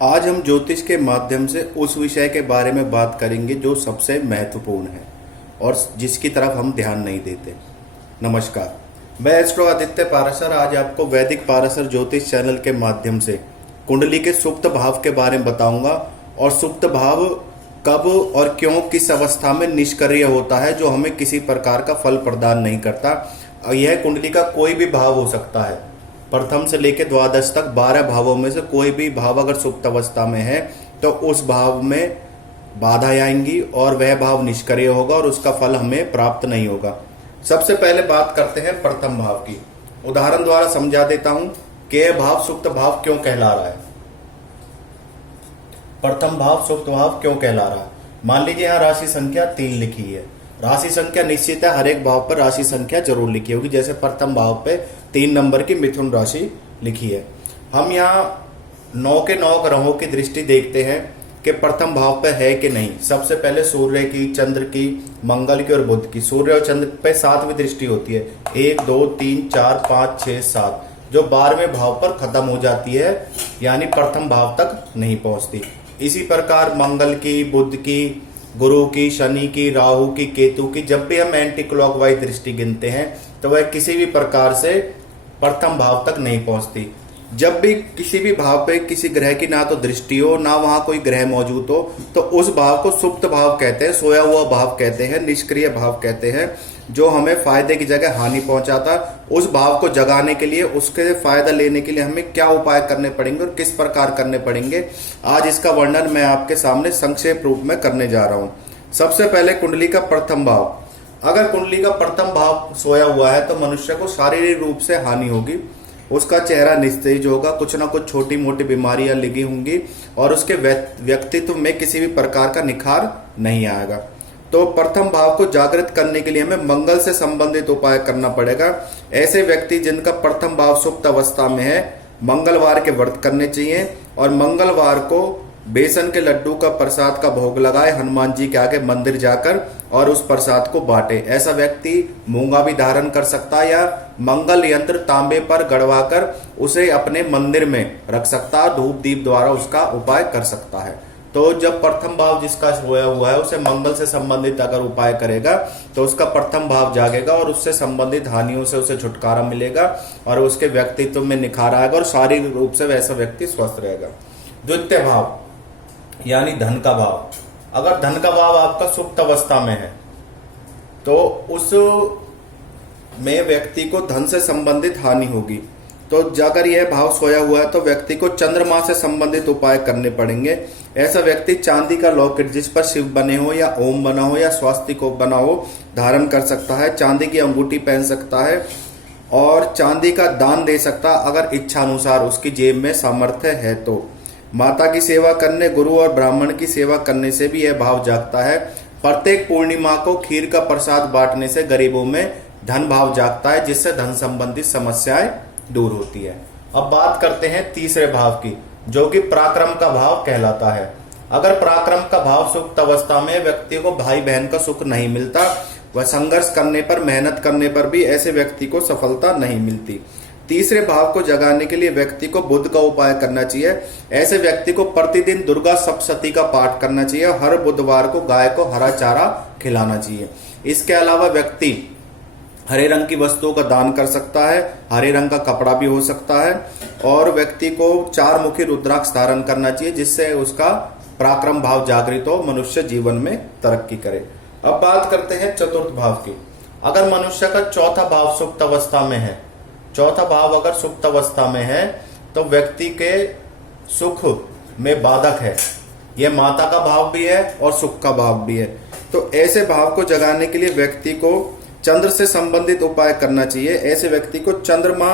आज हम ज्योतिष के माध्यम से उस विषय के बारे में बात करेंगे जो सबसे महत्वपूर्ण है और जिसकी तरफ हम ध्यान नहीं देते। नमस्कार, मैं एस्ट्रो आदित्य पाराशर आज आपको वैदिक पाराशर ज्योतिष चैनल के माध्यम से कुंडली के सुप्त भाव के बारे में बताऊंगा और सुप्त भाव कब और क्यों किस अवस्था में निष्क्रिय होता है जो हमें किसी प्रकार का फल प्रदान नहीं करता। यह कुंडली का कोई भी भाव हो सकता है, प्रथम से लेकर द्वादश तक 12 भावों में से कोई भी भाव अगर सुप्त अवस्था में है तो उस भाव में बाधा आएंगी और वह भाव निष्क्रिय होगा और उसका फल हमें प्राप्त नहीं होगा। सबसे पहले बात करते हैं प्रथम भाव की। उदाहरण द्वारा समझा देता हूं कि यह भाव सुप्त भाव क्यों कहला रहा है। प्रथम भाव सुप्त भाव क्यों कहला रहा है। मान लीजिए यहाँ राशि संख्या 3 लिखी है। राशि संख्या निश्चित है, हर एक भाव पर राशि संख्या जरूर लिखी होगी। जैसे प्रथम भाव पे 3 नंबर की मिथुन राशि लिखी है। हम यहाँ 9 के 9 ग्रहों की दृष्टि देखते हैं कि प्रथम भाव पे है कि नहीं। सबसे पहले सूर्य की, चंद्र की, मंगल की और बुध की। सूर्य और चंद्र पे 7वीं दृष्टि होती है। 1 2 3 4 5 6 7 जो 12वें भाव पर खत्म हो जाती है, यानी प्रथम भाव तक नहीं पहुंचती। इसी प्रकार मंगल की, बुध की, गुरु की, शनि की, राहु की, केतु की जब भी हम एंटी क्लॉकवाइज दृष्टि गिनते हैं तो वह किसी भी प्रकार से प्रथम भाव तक नहीं पहुंचती। जब भी किसी भी भाव पे किसी ग्रह की ना तो दृष्टि हो ना वहां कोई ग्रह मौजूद हो तो उस भाव को सुप्त भाव कहते हैं, सोया हुआ भाव कहते हैं, निष्क्रिय भाव कहते हैं, जो हमें फायदे की जगह हानि पहुंचाता। उस भाव को जगाने के लिए, उसके फायदा लेने के लिए हमें क्या उपाय करने पड़ेंगे और किस प्रकार करने पड़ेंगे, आज इसका वर्णन मैं आपके सामने संक्षेप रूप में करने जा रहा हूं। सबसे पहले कुंडली का प्रथम भाव। अगर कुंडली का प्रथम भाव सोया हुआ है तो मनुष्य को शारीरिक रूप से हानि होगी। उसका चेहरा निस्तेज होगा, कुछ ना कुछ छोटी मोटी बीमारियां लगी होंगी और उसके व्यक्तित्व में किसी भी प्रकार का निखार नहीं आएगा। तो प्रथम भाव को जागृत करने के लिए हमें मंगल से संबंधित उपाय करना पड़ेगा। ऐसे व्यक्ति जिनका प्रथम भाव सुप्त अवस्था में है, मंगलवार के व्रत करने चाहिए और मंगलवार को बेसन के लड्डू का प्रसाद का भोग लगाए, हनुमान जी के आगे मंदिर जाकर और उस प्रसाद को बांटे। ऐसा व्यक्ति मूंगा भी धारण कर सकता है या मंगल यंत्र तांबे पर गड़वाकर उसे अपने मंदिर में रख सकता है, धूप दीप द्वारा उसका उपाय कर सकता है। तो जब प्रथम भाव जिसका सोया हुआ है उसे मंगल से संबंधित अगर उपाय करेगा तो उसका प्रथम भाव जागेगा और उससे संबंधित हानियों से उसे छुटकारा मिलेगा और उसके व्यक्तित्व में निखार आएगा और शारीरिक रूप से वैसा व्यक्ति स्वस्थ रहेगा। द्वितीय भाव यानी धन का भाव। अगर धन का भाव आपका सुप्त अवस्था में है तो उस में व्यक्ति को धन से संबंधित हानि होगी। तो अगर यह भाव सोया हुआ है तो व्यक्ति को चंद्रमा से संबंधित उपाय करने पड़ेंगे। ऐसा व्यक्ति चांदी का लॉकेट जिस पर शिव बने हो या ओम बना हो या स्वास्तिक बना हो धारण कर सकता है, चांदी की अंगूठी पहन सकता है और चांदी का दान दे सकता है अगर इच्छा अनुसार उसकी जेब में सामर्थ्य है तो। माता की सेवा करने, गुरु और ब्राह्मण की सेवा करने से भी यह भाव जागता है। प्रत्येक पूर्णिमा को खीर का प्रसाद बांटने से गरीबों में धन भाव जागता है, जिससे धन संबंधित समस्याएं दूर होती है। अब बात करते हैं तीसरे भाव की, जो कि पराक्रम का भाव कहलाता है। अगर पराक्रम का भाव सुप्त अवस्था में व्यक्ति को भाई बहन का सुख नहीं मिलता, वह संघर्ष करने पर, मेहनत करने पर भी ऐसे व्यक्ति को सफलता नहीं मिलती। तीसरे भाव को जगाने के लिए व्यक्ति को बुध का उपाय करना चाहिए। ऐसे व्यक्ति को प्रतिदिन दुर्गा सप्तशती का पाठ करना चाहिए। हर बुधवार को गाय को हरा चारा खिलाना चाहिए। इसके अलावा व्यक्ति हरे रंग की वस्तुओं का दान कर सकता है, हरे रंग का कपड़ा भी हो सकता है और व्यक्ति को 4 मुखी रुद्राक्ष धारण करना चाहिए, जिससे उसका पराक्रम भाव जागृत हो, मनुष्य जीवन में तरक्की करे। अब बात करते हैं चतुर्थ भाव की। अगर मनुष्य का चौथा भाव सुप्त अवस्था में है, चौथा भाव अगर सुप्त अवस्था में है तो व्यक्ति के सुख में बाधक है। यह माता का भाव भी है और सुख का भाव भी है। तो ऐसे भाव को जगाने के लिए व्यक्ति को चंद्र से संबंधित उपाय करना चाहिए। ऐसे व्यक्ति को चंद्रमा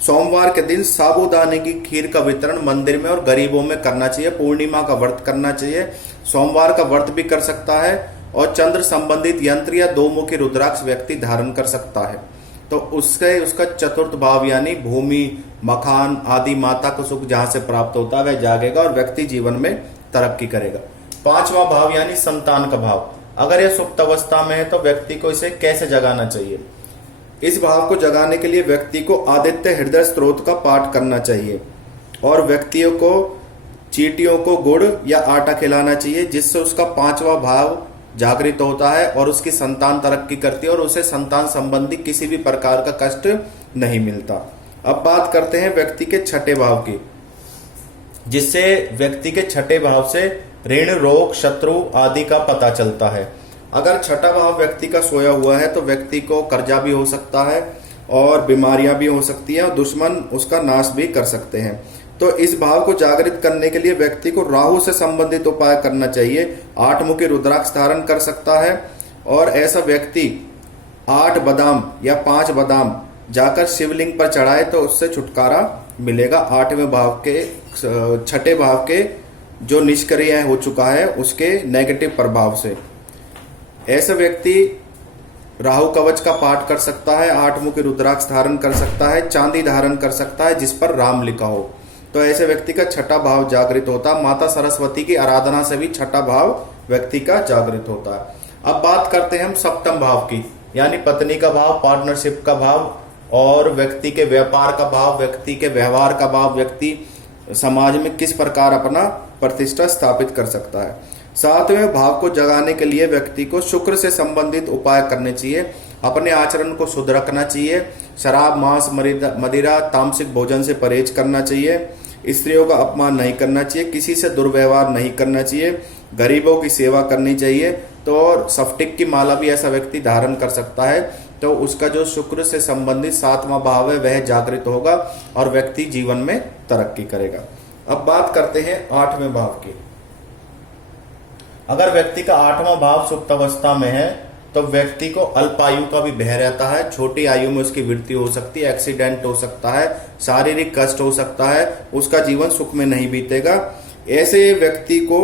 सोमवार के दिन साबूदाने की खीर का वितरण मंदिर में और गरीबों में करना चाहिए। पूर्णिमा का व्रत करना चाहिए, सोमवार का व्रत भी कर सकता है और चंद्र संबंधित यंत्र या 2 मुखी रुद्राक्ष व्यक्ति धारण कर सकता है। तो उससे उसका चतुर्थ भाव यानी भूमि, मकान आदि माता को सुख जहां से प्राप्त होता है वह जागेगा और व्यक्ति जीवन में तरक्की करेगा। 5वां भाव यानी संतान का भाव। अगर यह सुप्त अवस्था में है तो व्यक्ति को इसे कैसे जगाना चाहिए। इस भाव को जगाने के लिए व्यक्ति को आदित्य हृदय स्त्रोत का पाठ करना चाहिए और व्यक्तियों को चींटियों को गुड़ या आटा खिलाना चाहिए, जिससे उसका पांचवा भाव जागृत होता है और उसकी संतान तरक्की करती है और उसे संतान संबंधी किसी भी प्रकार का कष्ट नहीं मिलता। अब बात करते हैं व्यक्ति के छठे भाव की, जिससे व्यक्ति के छठे भाव से ऋण, रोग, शत्रु आदि का पता चलता है। अगर छठा भाव व्यक्ति का सोया हुआ है तो व्यक्ति को कर्जा भी हो सकता है और बीमारियां भी हो सकती है और दुश्मन उसका नाश भी कर सकते हैं। तो इस भाव को जागृत करने के लिए व्यक्ति को राहु से संबंधित उपाय करना चाहिए। 8 मुखी रुद्राक्ष धारण कर सकता है और ऐसा व्यक्ति 8 बादाम या 5 बादाम जाकर शिवलिंग पर चढ़ाए तो उससे छुटकारा मिलेगा। 8वें भाव के, छठे भाव के जो निष्क्रिय हो चुका है उसके नेगेटिव प्रभाव से। ऐसा व्यक्ति राहु कवच का पाठ कर सकता है, 8 मुखी रुद्राक्ष धारण कर सकता है, चांदी धारण कर सकता है जिस पर राम लिखा हो। तो ऐसे व्यक्ति का छठा भाव जागृत होता है। माता सरस्वती की आराधना से भी छठा भाव व्यक्ति का जागृत होता है। अब बात करते हैं हम सप्तम भाव की, यानी पत्नी का भाव, पार्टनरशिप का भाव और व्यक्ति के व्यापार का भाव, व्यक्ति के व्यवहार का भाव, व्यक्ति समाज में किस प्रकार अपना प्रतिष्ठा स्थापित कर सकता है। 7वें भाव को जगाने के लिए व्यक्ति को शुक्र से संबंधित उपाय करने चाहिए। अपने आचरण को शुद्ध रखना चाहिए। शराब, मांस, मदिरा, तामसिक भोजन से परहेज करना चाहिए। स्त्रियों का अपमान नहीं करना चाहिए। किसी से दुर्व्यवहार नहीं करना चाहिए। गरीबों की सेवा करनी चाहिए। तो सफ्टिक की माला भी ऐसा व्यक्ति धारण कर सकता है। तो उसका जो शुक्र से संबंधित 7वां भाव है वह जागृत होगा और व्यक्ति जीवन में तरक्की करेगा। अब बात करते हैं 8वें भाव की। अगर व्यक्ति का 8वां भाव सुप्त अवस्था में है तो व्यक्ति को अल्पायु का भी भय रहता है। छोटी आयु में उसकी मृत्यु हो सकती है, एक्सीडेंट हो सकता है, शारीरिक कष्ट हो सकता है, उसका जीवन सुख में नहीं बीतेगा। ऐसे व्यक्ति को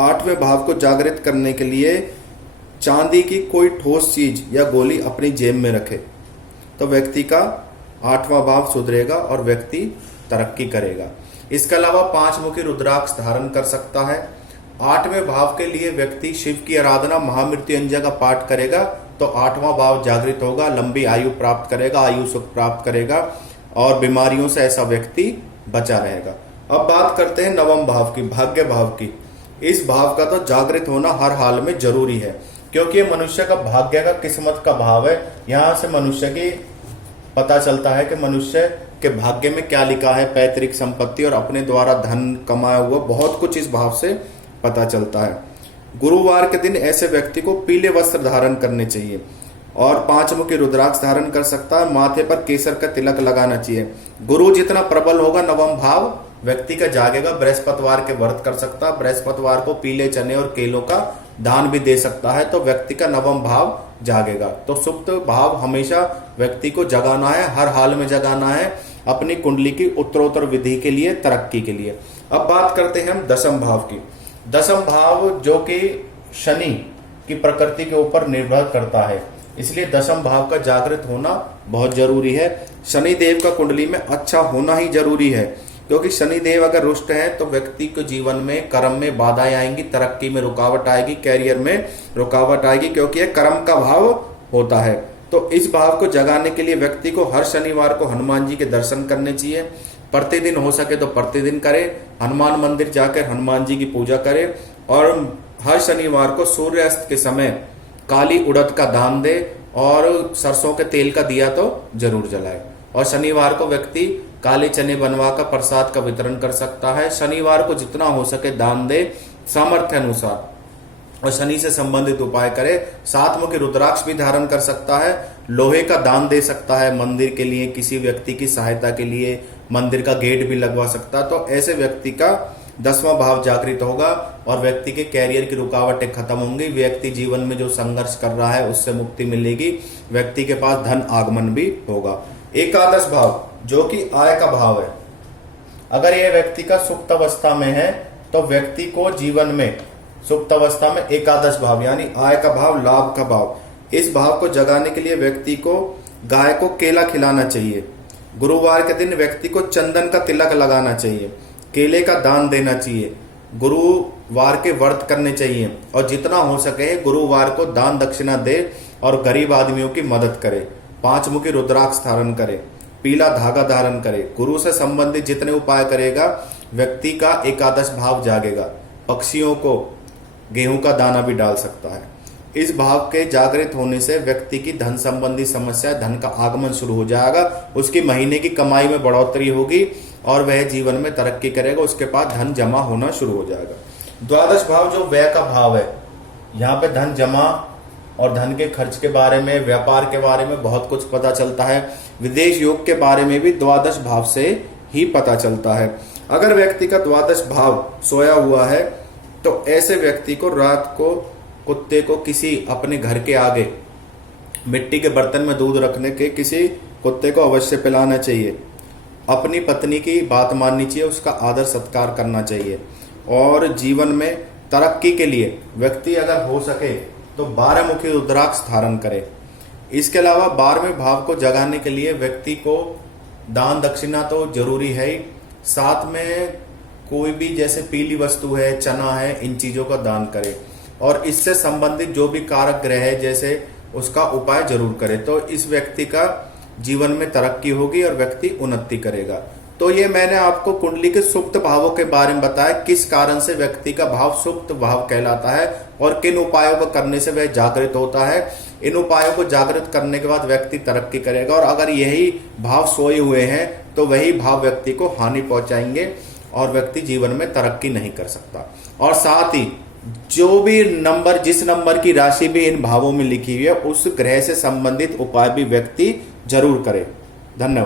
8वें भाव को जागृत करने के लिए चांदी की कोई ठोस चीज या गोली अपनी जेब में रखे तो व्यक्ति का 8वां भाव सुधरेगा और व्यक्ति तरक्की करेगा। इसके अलावा 5 मुखी रुद्राक्ष धारण कर सकता है। 8वें भाव के लिए व्यक्ति शिव की आराधना, महामृत्युंजय का पाठ करेगा तो 8वां भाव जागृत होगा, लंबी आयु प्राप्त करेगा, आयु सुख प्राप्त करेगा और बीमारियों से ऐसा व्यक्ति बचा रहेगा। अब बात करते हैं 9वें भाव की, भाग्य भाव की। इस भाव का तो जागृत होना हर हाल में जरूरी है, क्योंकि ये मनुष्य का भाग्य का, किस्मत का भाव है। यहाँ से मनुष्य की पता चलता है कि मनुष्य के भाग्य में क्या लिखा है, पैतृक संपत्ति और अपने द्वारा धन कमाया हुआ, बहुत कुछ इस भाव से पता चलता है। गुरुवार के दिन ऐसे व्यक्ति को पीले वस्त्र धारण करने चाहिए और 5 मुखी रुद्राक्ष धारण कर सकता है। माथे पर केसर का तिलक लगाना चाहिए। गुरु जितना प्रबल होगा 9वां भाव व्यक्ति का जागेगा। बृहस्पतिवार के व्रत कर सकता है, बृहस्पतिवार को पीले चने और केलों का दान भी दे सकता है तो व्यक्ति का 9वां भाव जागेगा। तो सुप्त भाव हमेशा व्यक्ति को जगाना है, हर हाल में जगाना है अपनी कुंडली की उत्तरोत्तर विधि के लिए, तरक्की के लिए। अब बात करते हैं हम 10वें भाव की। 10वां भाव जो कि शनि की प्रकृति के ऊपर निर्भर करता है, इसलिए 10वां भाव का जागृत होना बहुत जरूरी है। शनि देव का कुंडली में अच्छा होना ही जरूरी है, क्योंकि शनि देव अगर रुष्ट है तो व्यक्ति को जीवन में, कर्म में बाधाएं आएंगी, तरक्की में रुकावट आएगी, कैरियर में रुकावट आएगी, क्योंकि यह कर्म का भाव होता है। तो इस भाव को जगाने के लिए व्यक्ति को हर शनिवार को हनुमान जी के दर्शन करने चाहिए। प्रतिदिन हो सके तो प्रतिदिन करे, हनुमान मंदिर जाकर हनुमान जी की पूजा करे और हर शनिवार को सूर्यास्त के समय काली उड़द का दान दे और सरसों के तेल का दिया तो जरूर जलाए। और शनिवार को व्यक्ति काले चने बनवा कर प्रसाद का वितरण कर सकता है। शनिवार को जितना हो सके दान दे सामर्थ्य अनुसार और शनि से संबंधित उपाय करे। 7 मुखी रुद्राक्ष भी धारण कर सकता है। लोहे का दान दे सकता है मंदिर के लिए, किसी व्यक्ति की सहायता के लिए मंदिर का गेट भी लगवा सकता है। तो ऐसे व्यक्ति का 10वां भाव जागृत होगा और व्यक्ति के कैरियर की रुकावटें खत्म होंगी। व्यक्ति जीवन में जो संघर्ष कर रहा है उससे मुक्ति मिलेगी। व्यक्ति के पास धन आगमन भी होगा। एकादश भाव जो कि आय का भाव है, अगर यह व्यक्ति का सुप्त अवस्था में है तो व्यक्ति को जीवन में सुप्त अवस्था में एकादश भाव यानी आय का भाव, लाभ का भाव, इस भाव को जगाने के लिए व्यक्ति को गाय को केला खिलाना चाहिए। गुरुवार के दिन व्यक्ति को चंदन का तिलक लगाना चाहिए, केले का दान देना चाहिए, गुरुवार के व्रत करने चाहिए और जितना हो सके गुरुवार को दान दक्षिणा दे और गरीब आदमियों की मदद करे। 5 मुखी रुद्राक्ष धारण करे, पीला धागा धारण करे। गुरु से संबंधित जितने उपाय करेगा व्यक्ति का एकादश भाव जागेगा। पक्षियों को गेहूं का दाना भी डाल सकता है। इस भाव के जागृत होने से व्यक्ति की धन संबंधी समस्या, धन का आगमन शुरू हो जाएगा। उसकी महीने की कमाई में बढ़ोतरी होगी और वह जीवन में तरक्की करेगा। उसके बाद धन जमा होना शुरू हो जाएगा। द्वादश भाव जो व्यय का भाव है, यहाँ पे धन जमा और धन के खर्च के बारे में, व्यापार के बारे में बहुत कुछ पता चलता है। विदेश योग के बारे में भी द्वादश भाव से ही पता चलता है। अगर व्यक्ति का द्वादश भाव सोया हुआ है तो ऐसे व्यक्ति को रात को कुत्ते को किसी अपने घर के आगे मिट्टी के बर्तन में दूध रखने के किसी कुत्ते को अवश्य पिलाना चाहिए। अपनी पत्नी की बात माननी चाहिए, उसका आदर सत्कार करना चाहिए। और जीवन में तरक्की के लिए व्यक्ति अगर हो सके तो 12 मुखी रुद्राक्ष धारण करे। इसके अलावा 12वें भाव को जगाने के लिए व्यक्ति को दान दक्षिणा तो जरूरी है ही, साथ में कोई भी जैसे पीली वस्तु है, चना है, इन चीजों का दान करे। और इससे संबंधित जो भी कारक ग्रह है जैसे उसका उपाय जरूर करे, तो इस व्यक्ति का जीवन में तरक्की होगी और व्यक्ति उन्नति करेगा। तो ये मैंने आपको कुंडली के सुप्त भावों के बारे में बताया, किस कारण से व्यक्ति का भाव सुप्त भाव कहलाता है और किन उपायों को करने से वह जागृत होता है। इन उपायों को जागृत करने के बाद व्यक्ति तरक्की करेगा। और अगर यही भाव सोए हुए हैं तो वही भाव व्यक्ति को हानि पहुंचाएंगे और व्यक्ति जीवन में तरक्की नहीं कर सकता। और साथ ही जो भी नंबर, जिस नंबर की राशि भी इन भावों में लिखी हुई है, उस ग्रह से संबंधित उपाय भी व्यक्ति जरूर करे। धन्यवाद।